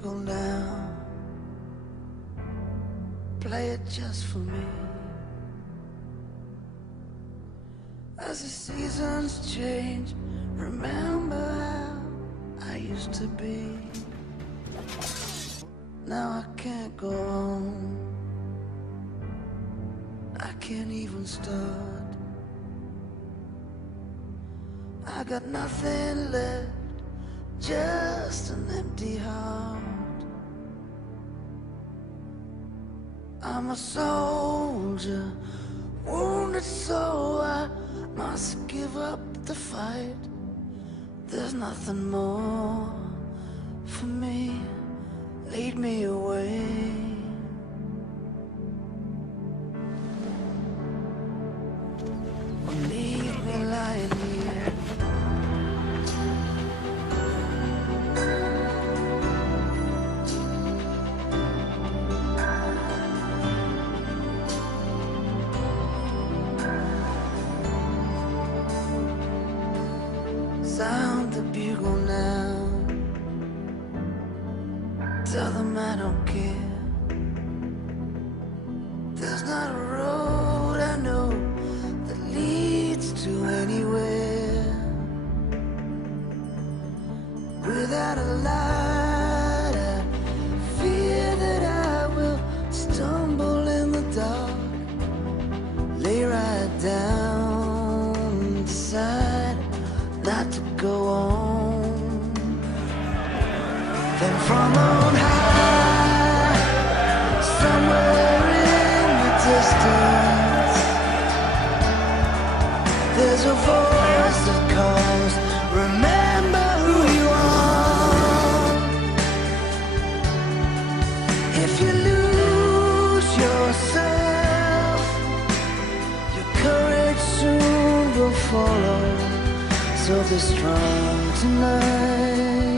bugle now, play it just for me. As the seasons change, remember how I used to be. Now I can't go on, I can't even start. I got nothing left, just an empty heart. I'm a soldier, wounded so I must give up the fight. There's nothing more for me, lead me away. Or leave me lying here. Sound the bugle now, tell them I don't care. There's not a road I know that leads to anywhere without a light. I fear that I will stumble in the dark, lay right down, decide not to go on. Then from on high, somewhere in the distance, there's a voice that calls, remember who you are. If you lose yourself, your courage soon will follow. So be strong tonight.